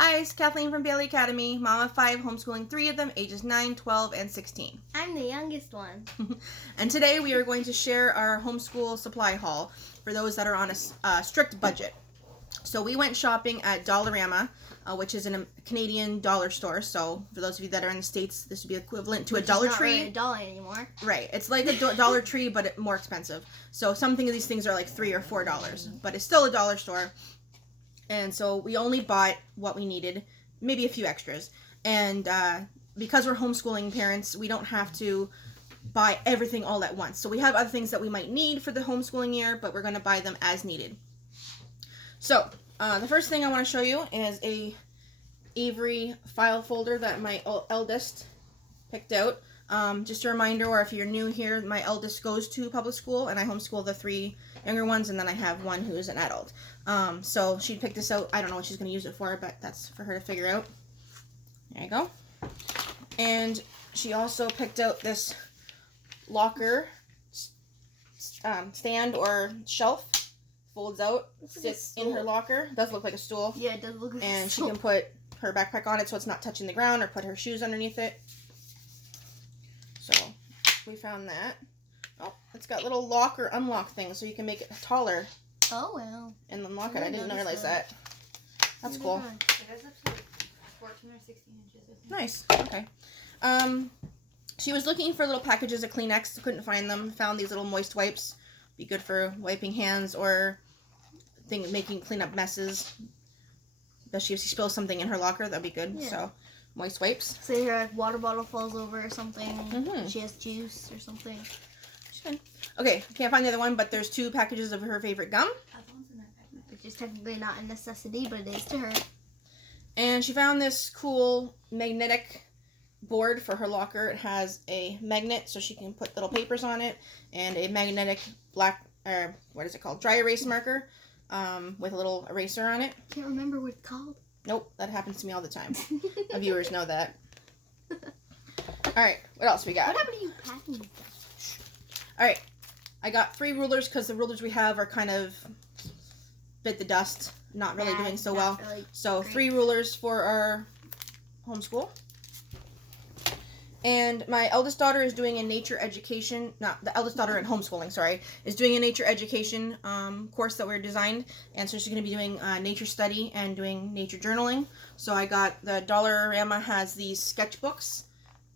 Hi, it's Kathleen from Bailey Academy, mom of 5, homeschooling 3 of them, ages 9, 12, and 16. I'm the youngest one. And today we are going to share our homeschool supply haul for those that are on a strict budget. So we went shopping at Dollarama, which is a Canadian dollar store. So for those of you that are in the States, this would be equivalent to a Dollar Tree. It's not really a dollar anymore. Right. It's like a Dollar Tree, but more expensive. So some of these things are like $3 or $4, but it's still a dollar store. And so we only bought what we needed, maybe a few extras. And because we're homeschooling parents, we don't have to buy everything all at once. So we have other things that we might need for the homeschooling year, but we're going to buy them as needed. So the first thing I want to show you is a Avery file folder that my eldest picked out. Just a reminder, or if you're new here, my eldest goes to public school, and I homeschool the 3 younger ones, and then I have one who's an adult. So she picked this out. I don't know what she's going to use it for, but that's for her to figure out. There you go. And she also picked out this locker stand or shelf. Folds out, sits in her locker. Does look like a stool. Yeah, it does look like a stool. And she can put her backpack on it so it's not touching the ground, or put her shoes underneath it. So we found that. Oh, it's got little lock or unlock things so you can make it taller. Oh, well. And unlock it. I didn't realize that. That's cool. It is up to 14 or 16 inches, I think. Nice. Okay. She was looking for little packages of Kleenex. Couldn't find them. Found these little moist wipes. Be good for wiping hands or making clean up messes. Especially if she spills something in her locker, that'd be good. Yeah. So, moist wipes. Say her water bottle falls over or something. She has juice or something. Okay, can't find the other one, but there's 2 packages of her favorite gum. Which is technically not a necessity, but it is to her. And she found this cool magnetic board for her locker. It has a magnet so she can put little papers on it, and a magnetic dry erase marker with a little eraser on it. Can't remember what it's called. Nope, that happens to me all the time. My viewers know that. Alright, what else we got? What happened to you packing stuff? Alright, I got 3 rulers because the rulers we have are kind of bit the dust, not really doing so well. Really so great. 3 rulers for our homeschool. And my eldest daughter is doing a nature education, not the eldest daughter in homeschooling, sorry, is doing a nature education course that we're designed. And so she's going to be doing nature study and doing nature journaling. So I got the Dollarama has these sketchbooks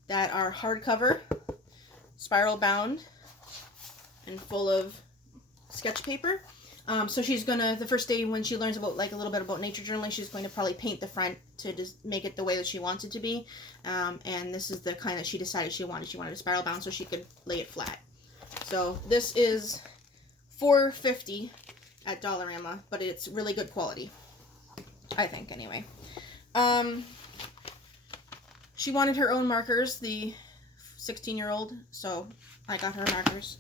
that are hardcover, spiral bound, and full of sketch paper. So she's gonna, the first day when she learns about a little bit about nature journaling, she's going to probably paint the front to just make it the way that she wants it to be. And this is the kind that she decided she wanted. She wanted a spiral bound so she could lay it flat. So this is $4.50 at Dollarama, but it's really good quality, I think, anyway. She wanted her own markers, the 16-year-old, so I got her markers.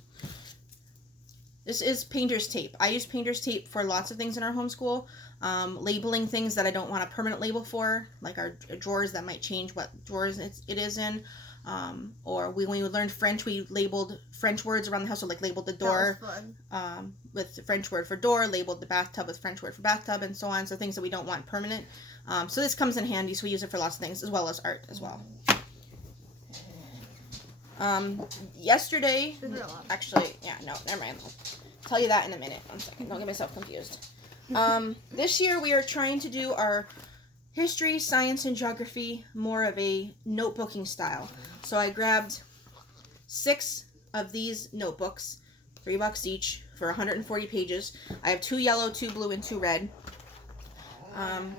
This is painter's tape. I use painter's tape for lots of things in our homeschool. Labeling things that I don't want a permanent label for, like our drawers that might change what drawers it is in. Or when we learned French, we labeled French words around the house, so labeled the door with the French word for door, labeled the bathtub with French word for bathtub, and so on. So things that we don't want permanent. So this comes in handy, so we use it for lots of things, as well as art as well. Yesterday, actually, yeah, no, never mind. I'll tell you that in a minute. 1 second. Don't get myself confused. This year we are trying to do our history, science, and geography more of a notebooking style. So I grabbed 6 of these notebooks, $3 each for 140 pages. I have 2 yellow, 2 blue, and 2 red.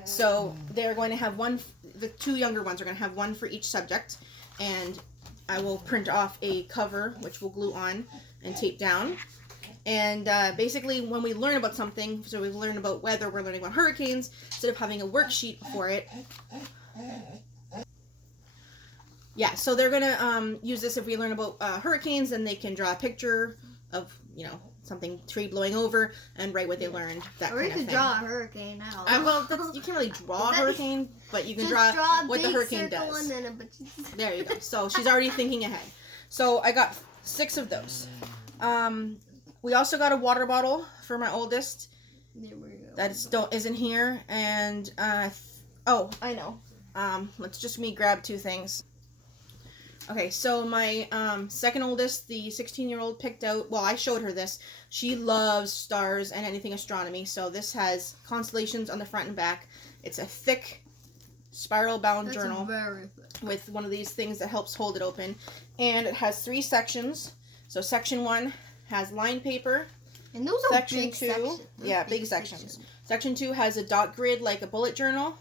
So they're going to have one, the 2 younger ones are going to have one for each subject, and I will print off a cover, which we'll glue on and tape down. And basically, when we learn about something, so we learn about weather, we're learning about hurricanes, instead of having a worksheet for it. Yeah, so they're going to use this if we learn about hurricanes, and they can draw a picture of, something, tree blowing over, and write what they learned, that kind of thing. Or you could draw a hurricane now. Well, you can't really draw a hurricane, but you can draw what the hurricane does. There you go. So she's already thinking ahead. So I got 6 of those. We also got a water bottle for my oldest. There we go. That isn't here, and Oh, I know. Let's just me grab 2 things. Okay, so my second oldest, the 16-year-old, picked out, well, I showed her this. She loves stars and anything astronomy, so this has constellations on the front and back. It's a thick, spiral-bound journal with one of these things that helps hold it open. And it has 3 sections. So section 1 has lined paper. And those are big sections. Yeah, big sections. Section 2 has a dot grid like a bullet journal.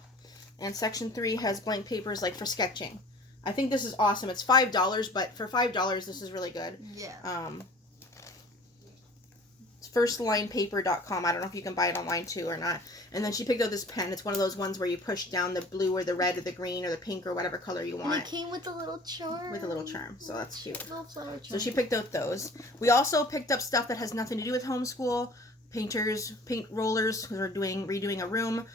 And section 3 has blank papers like for sketching. I think this is awesome. It's $5, but for $5, this is really good. Yeah. It's firstlinepaper.com. I don't know if you can buy it online too or not. And then she picked out this pen. It's one of those ones where you push down the blue or the red or the green or the pink or whatever color you want. And it came with a little charm. With a little charm, so that's cute. Little flower charm. So she picked out those. We also picked up stuff that has nothing to do with homeschool. Painters, paint rollers, because we're redoing a room.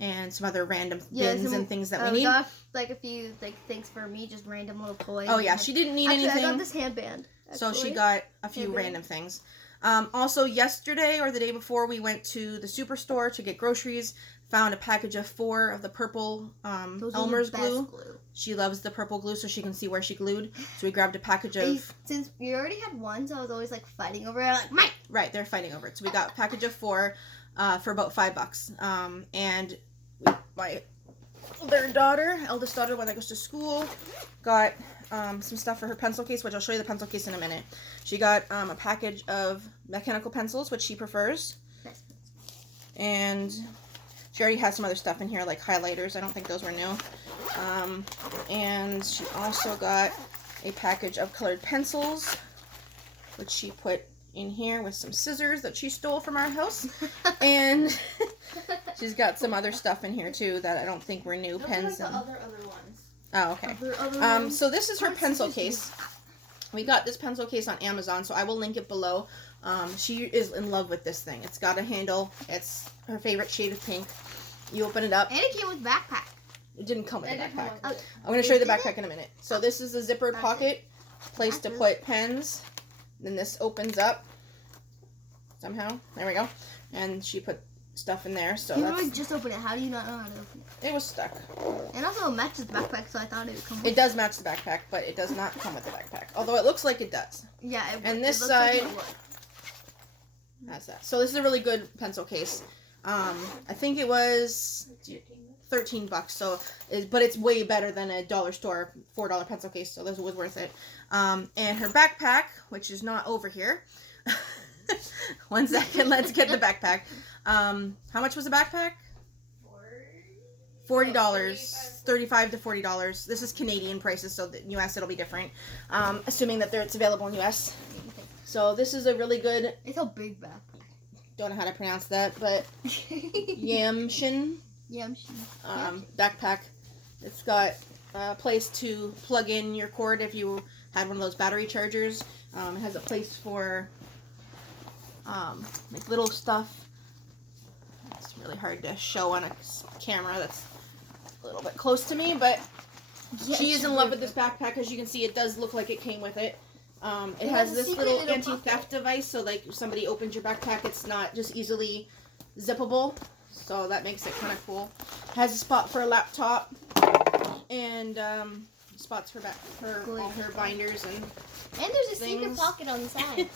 And some other random bins and things that we need. Got like a few things for me, just random little toys. Oh yeah, she didn't need anything. I got this handband. So she got a few random things. Also yesterday or the day before, we went to the superstore to get groceries. Found a package of 4 of the purple Elmer's glue. She loves the purple glue, so she can see where she glued. So we grabbed a package of. Since we already had one, so I was always like fighting over it. Like, Mike. Right, they're fighting over it. So we got a package of 4 for about $5. And my eldest daughter, when I goes to school, got some stuff for her pencil case, which I'll show you the pencil case in a minute. She got a package of mechanical pencils, which she prefers. And she already has some other stuff in here, like highlighters. I don't think those were new. And she also got a package of colored pencils, which she put in here with some scissors that she stole from our house. And she's got some other stuff in here too that I don't think were new. Those Pens are like and the other ones. Oh, okay. So this is her pencil case. We got this pencil case on Amazon, so I will link it below. She is in love with this thing. It's got a handle. It's her favorite shade of pink. You open it up. And it came with a backpack. It didn't come with a backpack. I'm going to show you the backpack in a minute. So this is a zippered pocket, place to put pens. Then this opens up somehow. There we go. And she put stuff in there. So you literally just open it. How do you not know how to open it? It was stuck. And also it matches the backpack, so I thought it would come with it. Does match the backpack, but it does not come with the backpack. Although it looks like it does. Yeah. And this side has that. So this is a really good pencil case. I think it was $13. So, but it's way better than a dollar store $4 pencil case. So this was worth it. And her backpack, which is not over here. 1 second. Let's get the backpack. How much was the backpack? $40. $35 to $40. This is Canadian prices, so the US it'll be different. Assuming that it's available in US. So this is a really good. It's a big backpack. Don't know how to pronounce that, but Yamshin. Backpack. It's got a place to plug in your cord if you had one of those battery chargers. It has a place for like little stuff. It's really hard to show on a camera that's a little bit close to me, but she is in love with this backpack. As you can see, it does look like it came with it. It has this little anti-theft device, so like if somebody opens your backpack, it's not just easily zippable. So that makes it kind of cool. It has a spot for a laptop and spots for all her binders and there's a secret pocket on the side.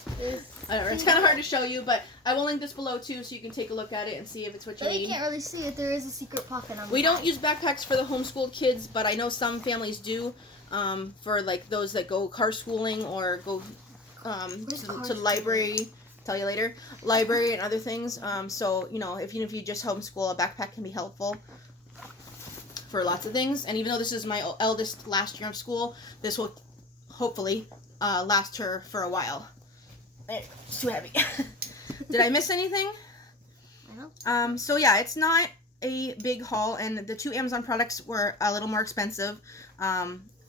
I don't know, it's kind of hard to show you, but I will link this below too, so you can take a look at it and see if it's what you need. You can't really see it. There is a secret pocket on the side. We don't use backpacks for the homeschooled kids, but I know some families do. For like those that go car schooling or go to the library. Tell you later. Library and other things. So you know, even if you just homeschool, a backpack can be helpful for lots of things. And even though this is my eldest last year of school, this will hopefully last her for a while. It's too heavy. Did I miss anything? So yeah, it's not a big haul, and the 2 Amazon products were a little more expensive.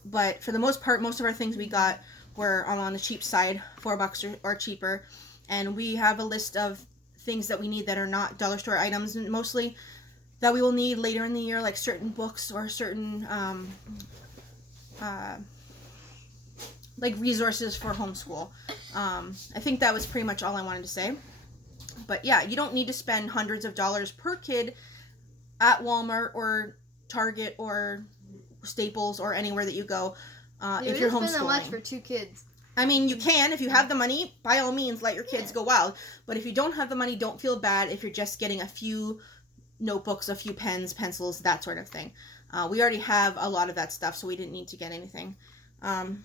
But for the most part, most of our things we got were on the cheap side, $4 or cheaper. And we have a list of things that we need that are not dollar store items, and mostly that we will need later in the year, like certain books or certain like resources for homeschool. I think that was pretty much all I wanted to say. But yeah, you don't need to spend hundreds of dollars per kid at Walmart or Target or Staples or anywhere that you go. If you're homeschooling. Spend that much for 2 kids. I mean, you can. If you have the money, by all means, let your kids go wild. But if you don't have the money, don't feel bad if you're just getting a few notebooks, a few pens, pencils, that sort of thing. We already have a lot of that stuff, so we didn't need to get anything. Can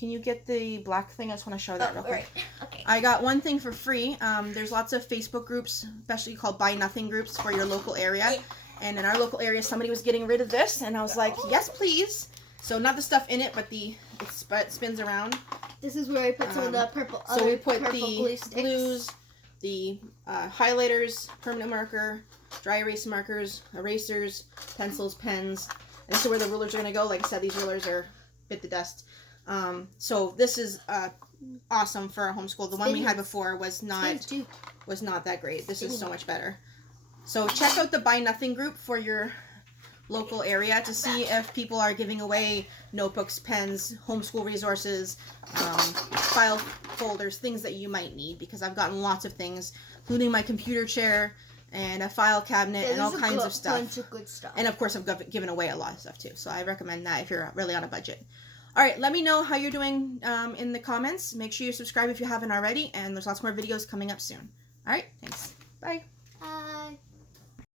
you get the black thing? I just want to show that real quick. Right. Okay. I got one thing for free. There's lots of Facebook groups, especially called Buy Nothing groups for your local area. And in our local area, somebody was getting rid of this, and I was like, yes, please. So not the stuff in it, but it spins around. This is where I put some of the purple. So we put the glue sticks. glues, the highlighters, permanent marker, dry erase markers, erasers, pencils, pens. And this is where the rulers are going to go. Like I said, these rulers are bit the dust. So this is awesome for a homeschool. The one we had before was not that great. This is so much better. So check out the Buy Nothing group for your local area to see if people are giving away notebooks, pens, homeschool resources, file folders, things that you might need, because I've gotten lots of things, including my computer chair and a file cabinet and all kinds of stuff. Bunch of good stuff. And of course, I've given away a lot of stuff too. So I recommend that if you're really on a budget. All right, let me know how you're doing in the comments. Make sure you subscribe if you haven't already, and there's lots more videos coming up soon. All right, thanks. Bye.